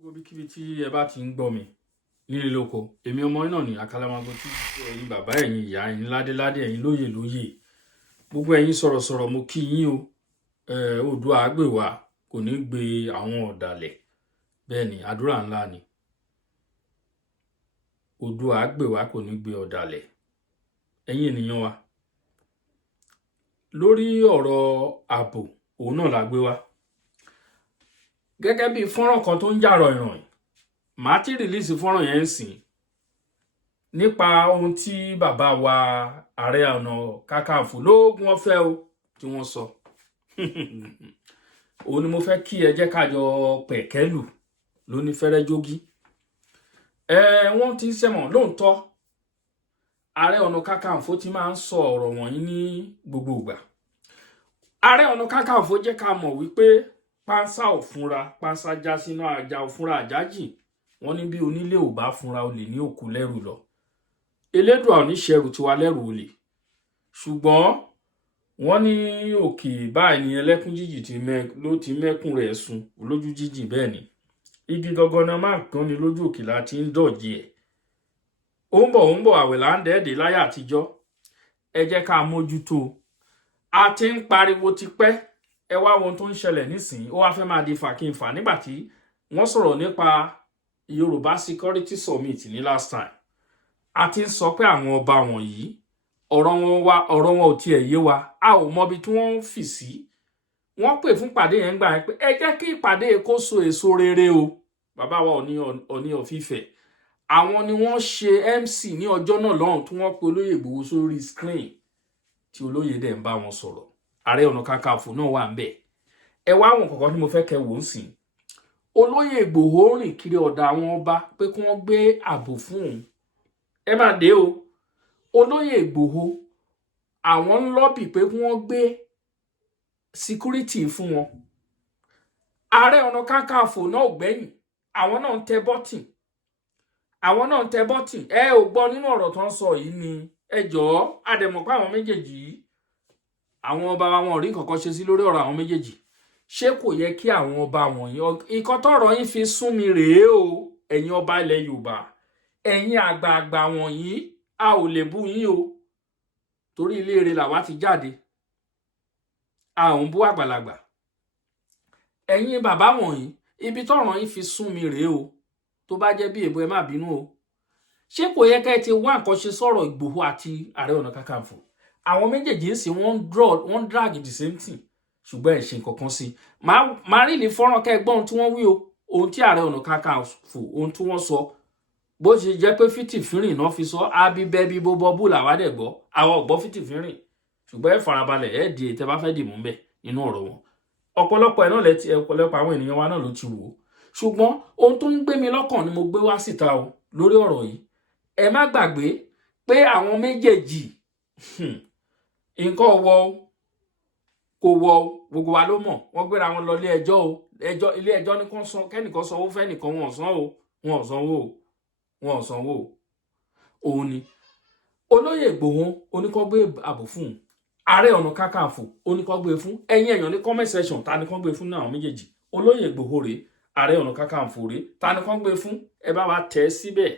Gbogbo kíbi tí ẹ bá ti ń gbọ́ mi nílé lóko, èmi ọmọ yín náà ní Àkàlàmàgbò tí ẹ̀yin bàbá ẹ̀yin ìyá ẹ̀yin ládéládé ẹ̀yin lóyè lóyè gbogbo ẹ̀yin sọ̀rọ̀sọ̀rọ̀ mo kí yín o. Oòduà á gbè wá kò ní gbé àwọn ọ̀dàlẹ̀, bẹ́ẹ̀ ni àdúrà ńlá ni. Oòduà á gbè wá kò ní gbé ọ̀dàlẹ̀. Ẹ̀yin ènìyàn wa, lórí ọ̀rọ̀ ààbò òun náà la gbé wá. Gẹ́gẹ́ bí fọ́nrán kan tó ń jà ròyìnròyìn, màá ti rìlíìsì fọ́nrán yẹn sìn nípa ohun tí bàbá wa Ààrẹ Ọ̀nà Kakanfò lógún ọ̀fẹ́ o tí wọ́n sọ. Òun ni mo fẹ́ kí ẹ jẹ́ ká jọ pẹ̀kẹ́lù lóní fẹ́rẹ́ jógí. Wọ́n ti sẹ́mọ̀ lóòótọ́ Ààrẹ Ọ̀nà Kakanfò ti máa ń sọ ọ̀rọ̀ wọ̀nyí ní gbogbo ìgbà. Ààrẹ Ọ̀nà Kakanfò jẹ́ ká mọ̀ wípé pánsá ò fúnra, pánsá já sínú àjà ò fúnra àjájì. Wọ́n ní bí onílé ò bá fúnra olè ní òkú lẹ́rù lọ. Elédùà ò ní ṣẹrù tiwa lẹ́rù olè. Ṣùgbọ́n wọ́n ní òkè báyìí ni ẹlẹ́kún jíjì ló ti mẹ́kún rẹ̀ sùn lójú jíjì bẹ́ẹ̀ ni. Igi gọgọnà máa kán ni lójú òkè láti ń dọ̀jì ẹ̀. Ó ń bọ̀ àwẹ̀ là ń dẹ́ẹ̀dẹ̀ láyé àtijọ́. Ẹ jẹ́ ká mójútó. A ti ń pariwo tipẹ́. Ẹ wá ohun tó ń ṣẹlẹ̀ nísìnyí. Ó wá fẹ́ máa di fàkínfà nígbà tí wọ́n sọ̀rọ̀ nípa Yorùbá Security Summit ní last time. A ti ń sọ pé àwọn ọba wọ̀nyí ọ̀rọ̀ wọn ò tiẹ̀ yé wa. A ò mọbi tí wọ́n ń fì sí. Wọ́n pè fún ìpàdé yẹn gbà pé ẹ jẹ́ kí ìpàdé kó so èso rere o. Bàbá wa Ọọ̀ni of Ifẹ̀. Àwọn ni wọ́n ṣe MC ní ọjọ́ náà lọ́hùn tí wọ́n pe olóyè Ìgbòho sórí screen tí olóyè dẹ̀ ń bá wọn sọ̀rọ̀. Ààrẹ Ọ̀nà Kakanfò náà wà ń bẹ̀. Ẹ wá àwọn kankan tí mo fẹ́ kẹ́ wò ń sìn. Olóyè Ìgbòho rìn kiri ọ̀dọ̀ àwọn ọba pé kí wọ́n gbé ààbò fún òun. Ẹ má dé o. Olóyè Ìgbòho àwọn ń lọ́bì pé kí wọ́n gbé security fún wọn. Ààrẹ Ọ̀nà Kakanfò náà ò gbẹ́yìn. Àwọn náà ń tẹ bọ́tìn. Ẹ ò gbọ́ nínú ọ̀rọ̀ tó ń sọ yìí ni ẹ jọ̀ọ́ àdẹ̀mọ̀ pé àwọn méjèèjì yìí àwọn ọba wọn ò rí nǹkan kan ṣe sí lórí ọ̀rọ̀ àwọn méjèèjì. Ṣé kò yẹ kí àwọn ọba wọ̀nyí nǹkan tọ́rọ̀ yín fi sún mi rèé o, ẹ̀yin ọba ilẹ̀ Yorùbá, ẹ̀yin àgbààgbà wọ̀nyí a ò lè bú yín o torí ilé rẹ̀ làwa ti jáde. A ò ń bú àgbàlagbà. Ẹ̀yin bàbá wọ̀nyí ibi tọ́rọ̀ yín fi sún mi rèé o, tó bá jẹ́ bí èbó ẹ má bínú o. Ṣé kò yẹ kẹ́ ti wá nǹkan ṣe sọ̀rọ̀ Ìgbòho àti Ààrẹ Ọ̀nà Kakanfò? Àwọn méjèèjì sì wọ́n drag the same thing, ṣùgbọ́n ẹ̀ ṣe nǹkan kan sí. Màá rí ní fọ́nrán kẹ́ gbọ́ ohun tí wọ́n wí o, ohun tí Ààrẹ Ọ̀nà Kakanfò ohun tí wọ́n sọ. Bó ṣe jẹ́ pé fìtìfínrìn náà fi sọ abíbẹ́ bí bóbọ́ bú làwa dẹ̀ gbọ́. Àwọn ò gbọ́ fìtìfínrìn, ṣùgbọ́n ẹ farabalẹ̀ ẹ di ètè bá fẹ́ dì mú bẹ̀ nínú ọ̀rọ̀ wọn. Ọ̀pọ̀lọpọ̀ ẹ̀ náà ọ̀pọ̀lọpọ̀ àwọn ènìyàn wa náà ló ti wò ó. Ṣùgbọ́n ohun tó ń gbé mi lọ́kàn ni mo gbé wá síta o lórí ọ̀rọ̀ yìí. Ẹ má gbàgbé pé àwọn méjèèjì nǹkan kò wọ gbogbo wa ló mọ̀. Wọ́n gbéra wọn lọ ilé ẹjọ́ o. Ilé ẹjọ́ ní kẹ́nìkan sanwó fẹ́nìkan wọn ò sanwó o. Òun ni olóyè Ìgbòho oníkọ́ gbé ààbò fún. Ààrẹ Ọ̀nà Kakanfò oníkọ́ gbé fún. Ẹ̀yin èèyàn ní comment section ta ni kọ́ gbé fún náà méjèèjì. Olóyè Ìgbòho rèé, Ààrẹ Ọ̀nà Kakanfò rèé, ta ni kọ́ gbé fún? Ẹ bá wa tẹ̀ síbẹ̀.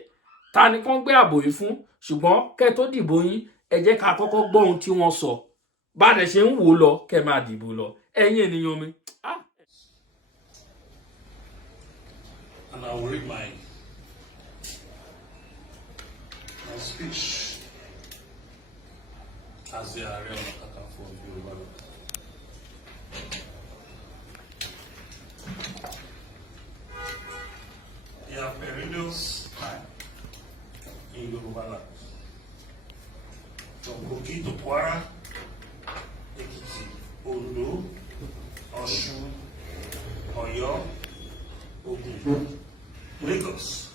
Ta ni kọ́ gbé ààbò yìí fún? Ṣùgbọ́n kẹ́ tó dìbò yín ẹ jẹ́ ká kọ́kọ́ gbọ́ ohun tí wọ́n sọ. Bá dẹ̀ ṣe ń wò lọ kẹ́ máa dìbò lọ. Ẹ̀yin ènìyàn mi. And I will read my speech as the Ààrẹ Ọ̀nà Kakanfò of Yorùbá. We are perilous time in Yorùbá land. From Kogi to Kwara, Ekiti, Ondo, Ọ̀ṣun, Ọ̀yọ́, Ògùn, Lagos,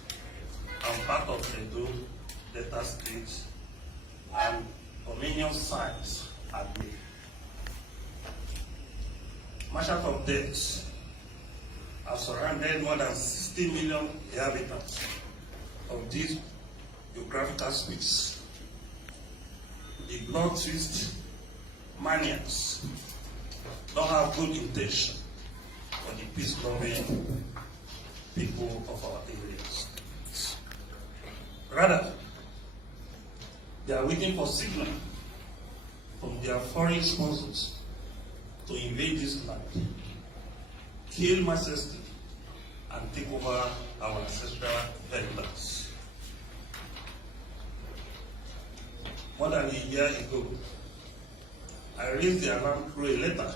and part of Edo, Delta State, and Dominion sides are there. Marshal of deaths have surrounded more than 60 million inhabitants of these geographical space. The blood twist maniacs don't have good intention for the peace-loving people of our areas. Rather, they are waiting for signal from their foreign sponsors to invade this land, kill majesty, and take over our ancestral heritage. More than a year ago, I raised the alarm through a letter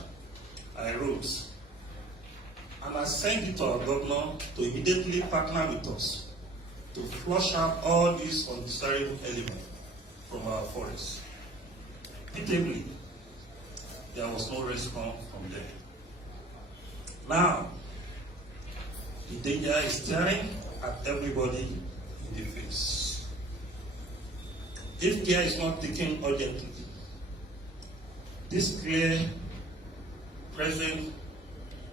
I wrote, and I sent it to our governor to immediately partner with us to flush out all these undesirable elements from our forests. Pitiably, there was no response from them. Now, the danger is staring at everybody in the face. If care is not taken urgently, this clear, present,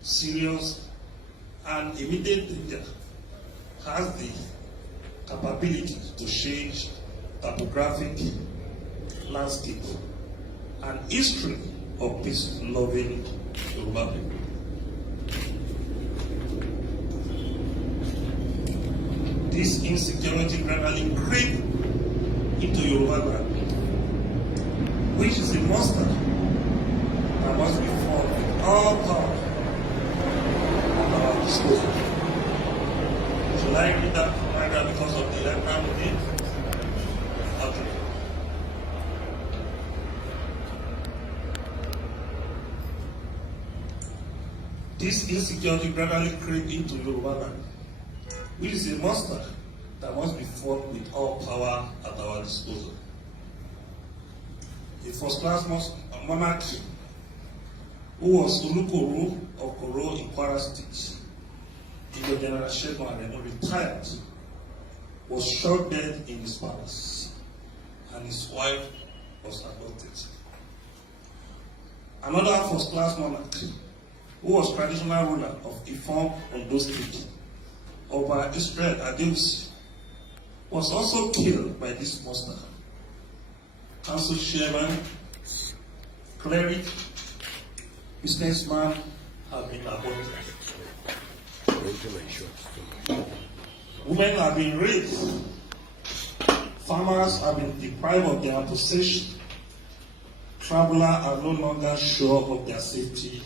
serious, and immediate danger has the capability to change topographic landscape and history of peace-loving Yoruba people. This insecurity gradually creep into Yoruba land, which is a monster that must be fought with all power at our disposal. Should I read that paragraph because of the electoral date? Okay. This insecurity gradually creep into Yoruba land, which is a monster that must be fought with all power at our disposal. A first-class monarch who was Olukoro of Koro in Kwara State, Major General Shegun Aremu, retired, was shot dead in his palace, and his wife was abducted. Another first-class monarch who was traditional ruler of Ifon Ondo State, Oba Israel Adamas, was also killed by this monster. Council chairman, cleric, businessman have been aborted. Women have been raped. Farmers have been deprived of their possession. Travelers are no longer sure of their safety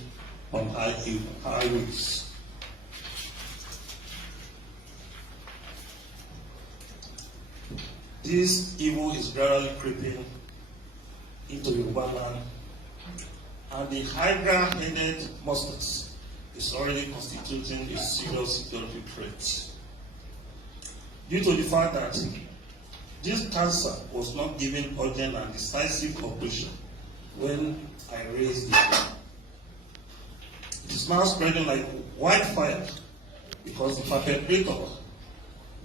on highways. This evil is gradually creeping into Yoruba land, and the Hydra-headed monsters is already constituting a serious security threat. Due to the fact that this cancer was not given urgent and decisive operation when I raised the alarm, it is now spreading like wildfire because the perpetrator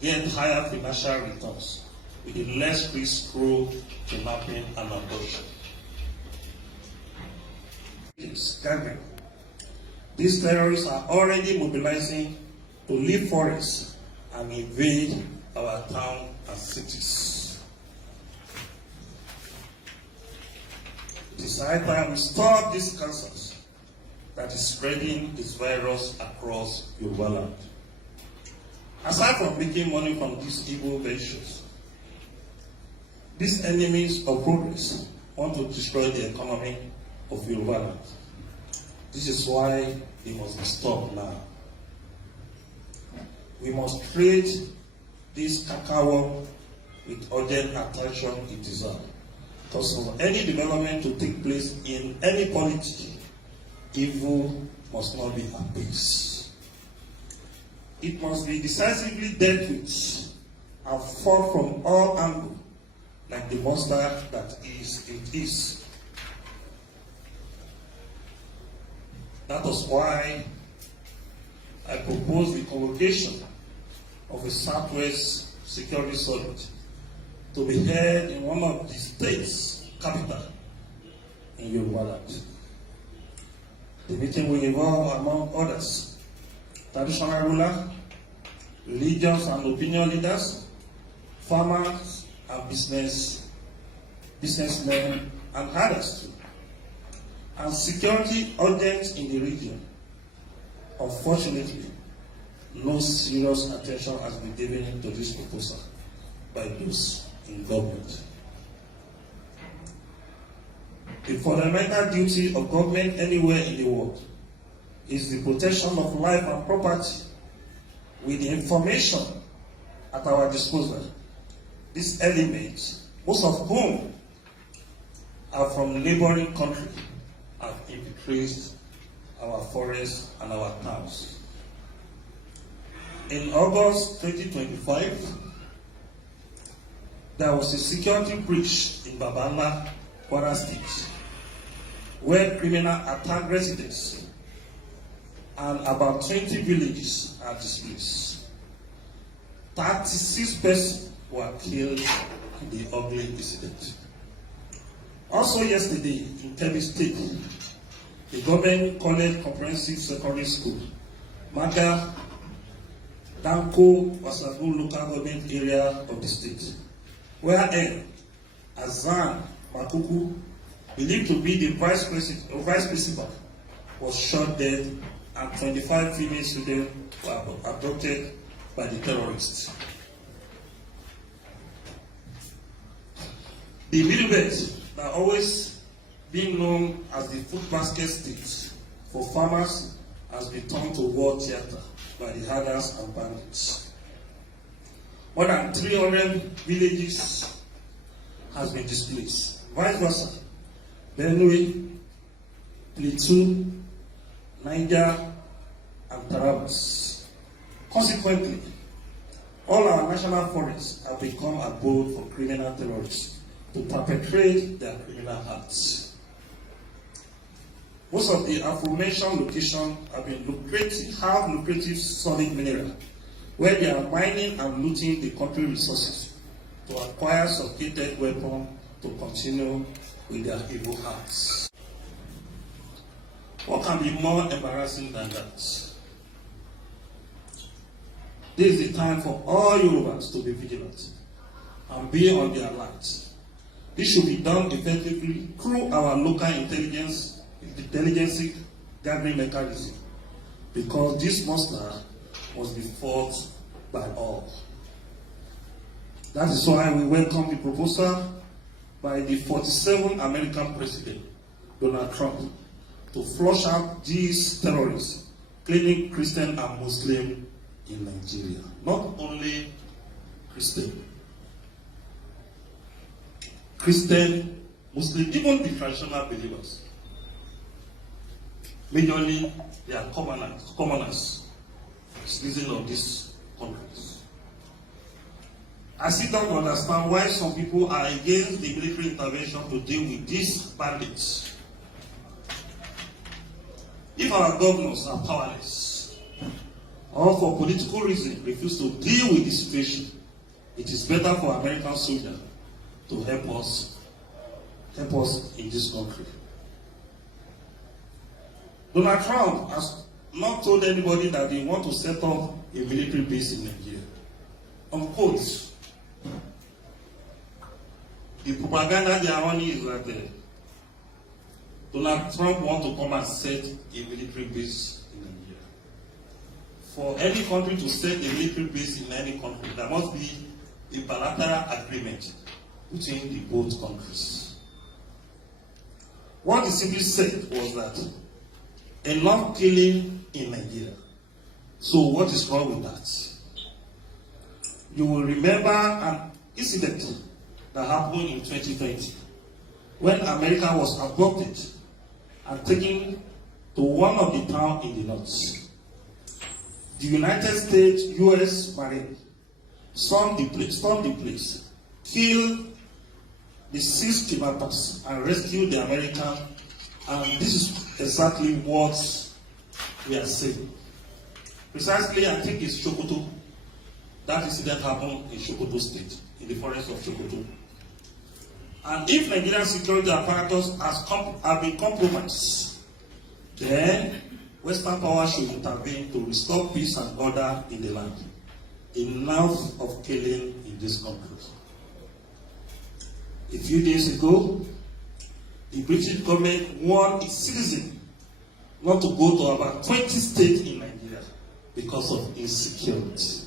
gained higher financial returns with a less risk through kidnapping and abduction. Gani. These terrorists are already mobilizing to leave forests and invade our towns and cities. It is high time we stop these cancers that is spreading this virus across Yoruba land. Aside from making money from these evil ventures, these enemies of progress want to destroy the economy of Yoruba land. This is why they must be stopped now. We must treat this kakawo with urgent attention it deserves. Because for any development to take place in any polity, evil must not be appeased. It must be decisively dealt with and fought from all angles, like the monster that it is. That was why I proposed the convocation of a Southwest Security Summit to be held in one of the states' capital in Yoruba land. The meeting will involve, among others, traditional rulers, religious and opinion leaders, farmers and businessmen and others too, and security agents in the region. Unfortunately, no serious attention has been given to this proposal by those in government. The fundamental duty of government anywhere in the world is the protection of life and property with the information at our disposal. These elements, most of whom are from neighboring countries, have infiltrated our forests and our towns. In August 2025, there was a security breach in Babala, Kwara State, where criminals attacked residents and about 20 villages are displaced. 36 persons were killed in the ugly incident. Also yesterday in Kebbi State, the government college comprehensive secondary school, Maga Danko Wasagu local government area of the state, where Azan Makuku, believed to be the vice principal, was shot dead and 25 female students were abducted by the terrorists. The Middle Belt, that always been known as the food basket state for farmers, has been turned to war theater by the herders and bandits. More than 300 villages has been displaced. Vice versa, Benue, Plateau, Niger, and Adamas. Consequently, all our national forests have become abode for criminal terrorists to perpetrate their criminal acts. Most of the aforementioned locations have lucrative solid mineral, where they are mining and looting the country resources to acquire sophisticated weapons to continue with their evil acts. What can be more embarrassing than that? This is the time for all Yorubas to be vigilant and be on their alert. This should be done effectively through our local intelligence gathering mechanism, because this monster must be fought by all. That is why we welcome the proposal by the 47th American President, Donald Trump, to flush out these terrorists claiming Christian and Muslim in Nigeria. Not only Christian, Muslim, even the traditional believers. Majorly, they are commoners, citizens of these countries. I still don't understand why some people are against the military intervention to deal with these bandits. If our governors are powerless, or for political reasons refuse to deal with the situation, it is better for American soldiers to help us in this country. Donald Trump has not told anybody that they want to set up a military base in Nigeria. Unquote. The propaganda they are running is that Donald Trump wants to come and set a military base in Nigeria. For any country to set a military base in any country, there must be a bilateral agreement between the both countries. What he simply said was that enough killing in Nigeria. So what is wrong with that? You will remember an incident that happened in 2020 when America was abducted and taken to one of the towns in the north. The United States U.S. Marine stormed the place, killed the 6 kidnappers and rescued the American. And this is exactly what we are saying. Precisely, I think it's Sokoto. That incident happened in Sokoto State, in the forest of Sokoto. And if Nigerian security apparatus have been compromised, then Western power should intervene to restore peace and order in the land. Enough of killing in this country. A few days ago, the British government warned its citizens not to go to about 20 states in Nigeria because of insecurity.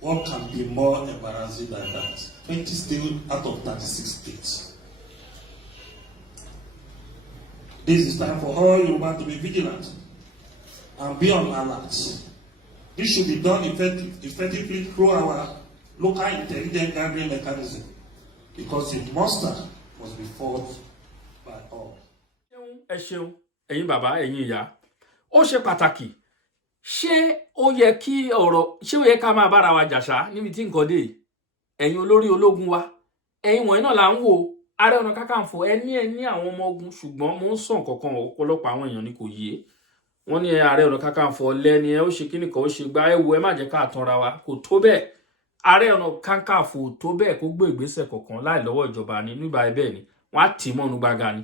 What can be more embarrassing than that? 20 states out of 36 states. This is time for all Yoruba to be vigilant and be on alert. This should be done effectively through our local intelligence gathering mechanism, because the monster must be fought by all. Ẹ ṣeun, ẹ̀yin bàbá, ẹ̀yin ìyá. Ó ṣe pàtàkì. Ṣé ó yẹ ká máa bára wa jà ṣá níbi tí nǹkan dé? Ẹ̀yin olórí ológun wa, ẹ̀yin wọ̀nyí náà là ń wò. Ààrẹ Ọ̀nà Kakanfò ẹ ní àwọn ọmọ ogun, ṣùgbọ́n mo ń sọ nǹkankan ọ̀pọ̀lọpọ̀ àwọn èèyàn ni kò yé. Wọ́n ní Ààrẹ Ọ̀nà Kakanfò lẹ́ni ẹ ó ṣe kíní kan ó ṣe gbá ẹ wo ẹ má jẹ́ ká tanra wa, kò tó bẹ́ẹ̀. Ààrẹ Ọ̀nà Kakanfò tó bẹ́ẹ̀ kó gbé ìgbésẹ̀ kankan láì lọ́wọ́ ìjọba ni nígbà bẹ́ẹ̀ ni wọ́n á tì mọ́nu gbága ni.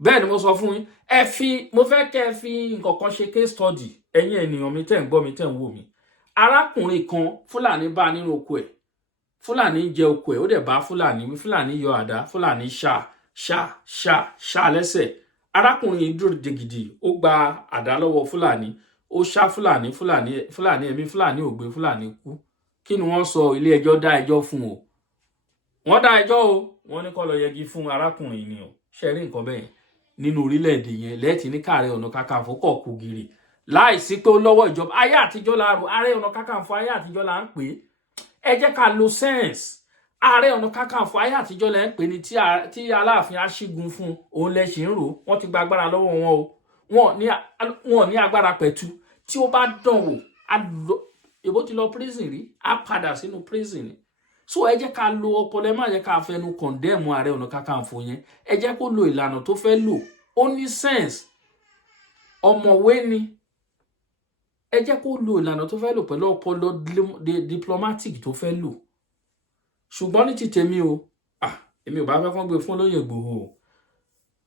Bẹ́ẹ̀ ni mo sọ fún yín, mo fẹ́ kẹ́ ẹ fi nǹkankan ṣe case study, ẹ̀yin ènìyàn mi tẹ́ ń gbọ́ mi tẹ́ ń wò mí. Arákùnrin kan Fúlàní bá nínú oko ẹ̀. Fúlàní jẹ oko ẹ̀, ó dẹ̀ bá Fúlàní yọ àdá, Fúlàní ṣá lẹ́sẹ̀. Arákùnrin dúró degidi, ó gba àdá lọ́wọ́ Fúlàní, ó ṣá Fúlàní ẹ̀mí Fúlàní ò gbé, Fúlàní kú. Kí ni wọ́n sọ? Ilé ẹjọ́ dá ẹjọ́ fún o. Wọ́n dá ẹjọ́ o, wọ́n ní kó lọ yẹgi fún arákùnrin ni o. Ṣé rí nǹkan bẹ́ẹ̀ nínú orílẹ̀-èdè yẹn lẹ́ẹ̀tì ní Ààrẹ Ọ̀nà Kakanfò kọ̀ kú gìrì láìsí pé ó lọ́wọ́ ìjọba. Ayé àtijọ́ la rò, Ààrẹ Ọ̀nà Kakanfò ayé àtijọ́ la ń pè é. Ẹ jẹ́ ká lo sense. Ààrẹ Ọ̀nà Kakanfò ayé àtijọ́ lẹ ń pè ní tí Aláàfin Aṣígun fún òun lẹ ṣì ń rò. Wọ́n ti gba agbára lọ́wọ́ wọn o. Wọ́n ní agbára pẹ̀tù. Tí ó bá dánwò, èbó ti lọ prison rí, á padà sínú prison ni. So ẹ jẹ́ ká lo ọpọlọ, ẹ má jẹ́ ká fẹnu condemn Ààrẹ Ọ̀nà Kakanfò yẹn. Ẹ jẹ́ kó lo ìlànà tó fẹ́ lò. Ó ní sense. Ọ̀mọ̀wé ni. Ẹ jẹ́ kó lo ìlànà tó fẹ́ lò pẹ̀lú ọpọlọ diplomatic tó fẹ́ lò. Ṣùgbọ́n ní ti tèmi o, èmi ò bá fẹ́ kán gbé fún Olóyè Ìgbòho o.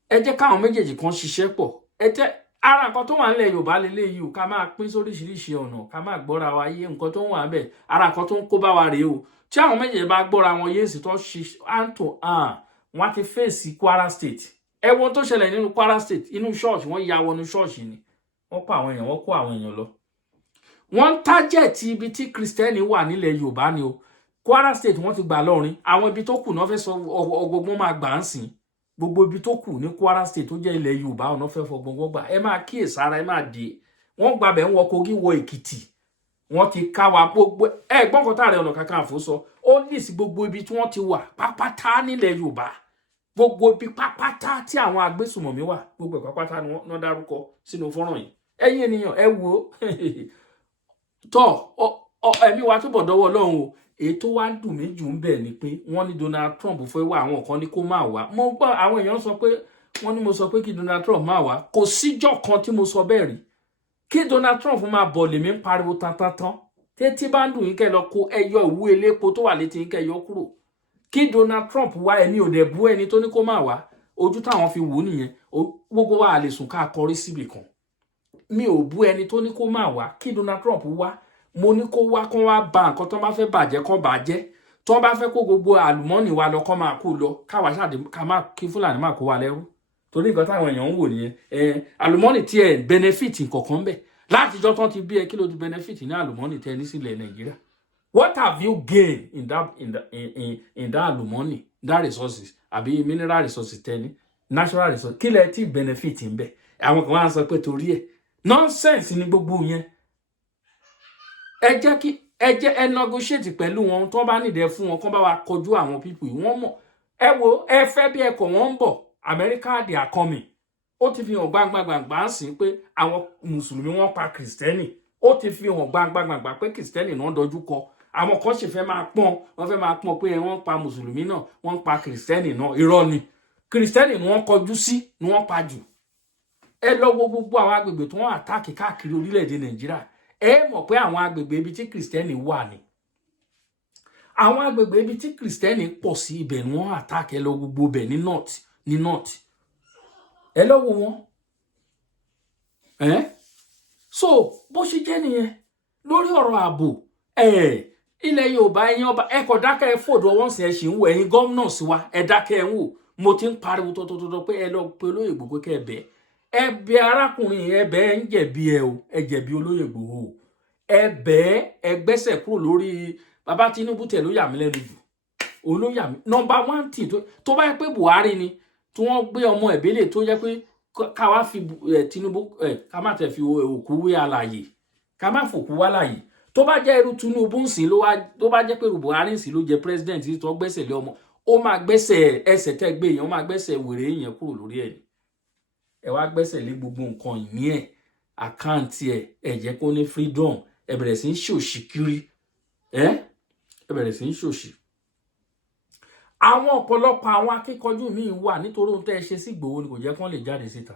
Ẹ jẹ́ káwọn méjèèjì kan ṣiṣẹ́ pọ̀. Ara nǹkan tó wà nílẹ̀ Yorùbá lélẹ́yìí o, ká máa pín sóríṣiríṣi ọ̀nà, ká máa gbọ́ra wa yé nǹkan tó wà ńbẹ̀. Ara nǹkan tó ń kó bá wa rèé o. Tí àwọn méjèèjì bá gbọ́ra wọn yé sí tó ṣe wọ́n ti fèsì Kwara State. Ẹ wo tó ṣẹlẹ̀ nínú Kwara State, inú ṣọ́ọ̀ṣì, wọ́n ya wọnú ṣọ́ọ̀ṣì ni. Wọ́n pa àwọn èèyàn, wọ́n kó àwọn èèyàn lọ. Wọ́n target ibi tí Kristẹni wà nílẹ̀ Yorùbá ni o. Kwara State wọ́n ti gbà lọ́rin. Àwọn ibi tó kù náà fẹ́ sọ ọgbọgbọ́n máa gbà ń sìn. Gbogbo ibi tó kù ní Kwara State tó jẹ́ ilẹ̀ Yorùbá ọ̀nà fẹ́ fọgbọgbọ́n gbà. Ẹ máa kíyèsára, ẹ máa dé. Wọ́n gbàbẹ̀ ń wọ Kogi wọ Èkìtì. Wọ́n ti ká wa gbogbo. Gbọ́n kan tí Ààrẹ Ọ̀nà Kakanfò sọ. Ó list gbogbo ibi tí wọ́n ti wà pápátá nílẹ̀ Yorùbá. Gbogbo ibi pápátá tí àwọn agbésùmọ̀mí wà. Gbogbo pápátá ni wọ́n dárúkọ sínú fọ́nrán yìí. Ẹ̀yin ènìyàn ẹ wò ẹ̀mí wa túbọ̀ dọ́wọ́ Ọlọ́run o. Èyí tó wá ń dùn mí jù ń bẹ̀ ni pé wọ́n ní Donald Trump fẹ́ wá, àwọn kan ní kó má wá. Mo gbọ́ àwọn èèyàn sọ pé wọ́n ní mo sọ pé kí Donald Trump má wá. Kò síjọ́ kan tí mo sọ bẹ́ẹ̀ rí. Kí Donald Trump máa bọ̀ lèmi ń pariwo tantantan. Tí bá ń dùn yín kẹ́ lọ kó ẹyọ ìwú elépo tó wà létí yín kẹ́ yọ kúrò. Kí Donald Trump wá, ẹni ò dẹ̀ bú ẹni tó ní kó má wá. Ojú táwọn fi wò nìyẹn. Gbogbo wa lè sùn ká kọrí síbì kan. Mi ò bú ẹni tó ní kó má wá. Kí Donald Trump wá. Mo ní kó wá kán wá ba nǹkan tó bá fẹ́ bàjẹ́ kán bàjẹ́. Tó bá fẹ́ kó gbogbo àlùmọ́nì wa lọ kán máa kó lọ. Káwa ṣáàdé kí Fúlàní máa kó wa lẹ́rú. Torí nǹkan táwọn èèyàn ń wò nìyẹn. Àlùmọ́nì tí ẹ benefit nǹkankan bẹ̀. Látijọ́ tán ti bí ẹ kí ló ti benefit ní àlùmọ́nì tẹ ní sílẹ̀ Nàìjíríà. What have you gained in that àlùmọ́nì, that resources, àbí mineral resources tẹ ní, natural resources? Kí lẹ ti benefit ń bẹ̀? Àwọn kan wá ń sọ pé torí ẹ̀. Nonsense ni gbogbo yẹn. Ẹ jẹ́ negotiate pẹ̀lú wọn tó bá nídẹ̀ fún wọn kán bá wa kojú àwọn people yìí. Wọ́n mọ̀. Ẹ wo ẹ fẹ́ bí ẹkọ̀ wọ́n ń bọ̀. America they are coming. Ó ti fi hàn gbangba ń sìn pé àwọn Mùsùlùmí wọ́n pa Kristẹni. Ó ti fi hàn gbangba pé Kristẹni náà dojú kọ. Àwọn kan sì fẹ́ máa pọ́n pé wọ́n pa Mùsùlùmí náà, wọ́n pa Kristẹni náà. Irọ́ ni. Kristẹni ni wọ́n kọjú sí, ni wọ́n pa jù. Ẹ lọ wo gbogbo àwọn agbègbè tó wọ́n àtàkì káàkiri orílẹ̀-èdè Nàìjíríà. Ẹ mọ̀ pé àwọn agbègbè ibi tí Kristẹni wà ni. Àwọn agbègbè ibi tí Kristẹni pọ̀ sí ibẹ̀ ni wọ́n attack. Ẹ lọ gbogbo bẹ̀ ní north. Ẹ lọ wo wọn. So bó ṣe jẹ́ nìyẹn lórí ọ̀rọ̀ ààbò. Ilẹ̀ Yorùbá ẹ̀yin ọba ẹ kò dákẹ́ ẹ fòdò ọwọ́ sí ẹ ṣì ń wò, ẹ̀yin gómìnà sí wa ẹ dákẹ́ ẹ ń wò. Mo ti ń pariwo tọ́tọ́tọ́ pé ẹ lọ pe Olóyè Ìgbòho kẹ́ ẹ bẹ̀. ẹ̀bẹ̀ arákùnrin ẹ̀bẹ̀ ń jẹ̀bi ẹ o, ẹ jẹ̀bi olóyè Ìgbòho ẹ̀bẹ̀ ẹgbẹ́sẹ̀ kúrò lórí bàbá Tinubu tẹ̀ ló yà mí lẹ́nu jù olóyà mi number one thing tó bá yẹ pé Buhari ni tí wọ́n gbé ọmọ ẹ̀bílẹ̀ tó jẹ́ pé ká wá fi Tinubu ká má tẹ̀ fi òkú wé alàyè ká má fòkú wá láyè tó bá jẹ́ irú Tinubu ń sìn ló wá tó bá jẹ́ pé Buhari ń sìn ló jẹ́ president tó gbẹ́sẹ̀ lé ọmọ ó máa gbẹ́sẹ̀ ẹsẹ̀ tẹ́ gbé yẹn ó máa gbẹ́sẹ̀ wèrè yẹn kúrò lórí ẹ̀ ẹ wá gbẹ́sẹ̀ lé gbogbo nǹkan ìní ẹ̀ àkáǹtì ẹ jẹ́ kó ní freedom ẹ bẹ̀rẹ̀ sí ń ṣòṣì kiri ẹ bẹ̀rẹ̀ sí ń ṣòṣì. Àwọn ọ̀pọ̀lọpọ̀ àwọn akíkanjú míì wà nítorí ohun tẹ́ ẹ ṣe sí Ìgbòho ni kò jẹ́ kán lè jáde síta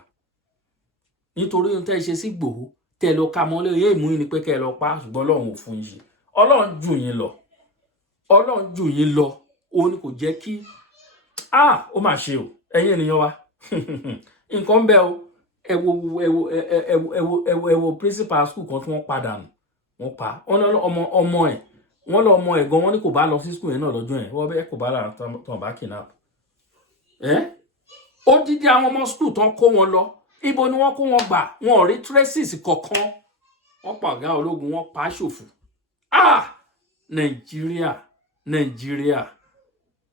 nítorí ohun tẹ́ ẹ ṣe sí Ìgbòho tẹ́ lọ ka mọ́lẹ̀ yé ìmú yín ni pé kẹ́ ẹ lọ pa ṣùgbọ́n Ọlọ́run ò fún yín Ọlọ́run jù yín lọ Ọlọ́run jù yín lọ òun ni kò jẹ́ kí ó mà ṣe o ẹ̀yin ènìyàn wa nǹkan ń bẹ o ẹ wo principal school kan tí wọ́n padà nù wọ́n pa ọmọ ẹ̀ wọ́n lọ ọmọ ẹ̀gàn wọn ní kò bá lọ sí school yẹn náà lọ́jọ́ yẹn wọ́n bẹ́ẹ̀ kò bá là tán bá kidnap ó dídí àwọn ọmọ school tán kó wọn lọ ibo ni wọ́n kó wọn gbà wọn ò rí traces kọ̀ọ̀kan wọ́n pa ọ̀gá ológun wọ́n pa á ṣòfò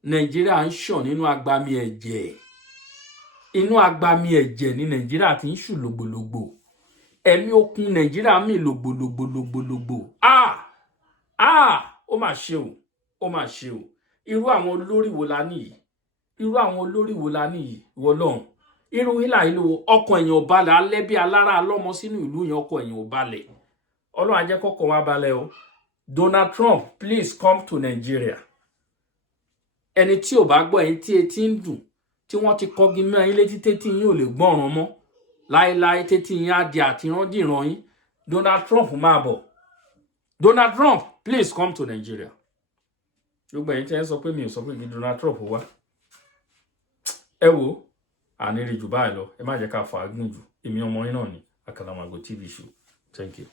Nàìjíríà ń ṣàn nínú agbami ẹ̀jẹ̀ inú agbami ẹ̀jẹ̀ ní Nàìjíríà ti ń ṣù lògbòlògbò ẹ̀mí okun Nàìjíríà mì lògbòlògbò ó mà ṣe o irú àwọn olórí wo la níyì ìwọ lọ́hùn irú hílà ìlú ọkàn èèyàn ò balẹ̀ alẹ́ bí alára alọ́mọ sínú ìlú yẹn ọkàn èèyàn ò balẹ̀ Ọlọ́run á jẹ́ kọ́kọ́ wa balẹ̀ o Donald Trump please come to Nigeria ẹni tí ò bá gbọ́ ẹ̀yin tí etí ń dùn tí wọ́n ti kọ́gi mọ́ ẹ̀yin létí tétí yín ò lè gbọ́ràn mọ́ láéláé tétí yín á di àtìrandìran yín Donald Trump máa bọ̀ Donald Trump please come to Nigeria gbogbo ẹ̀yin tí ẹ sọ pé mi ò sọ pé kí Donald Trump wá ẹ wo àníri jù báyìí lọ ẹ má jẹ́ ká fàágùn jù èmi ọmọ yín náà ní Àkàlàmàgò TV show thank you.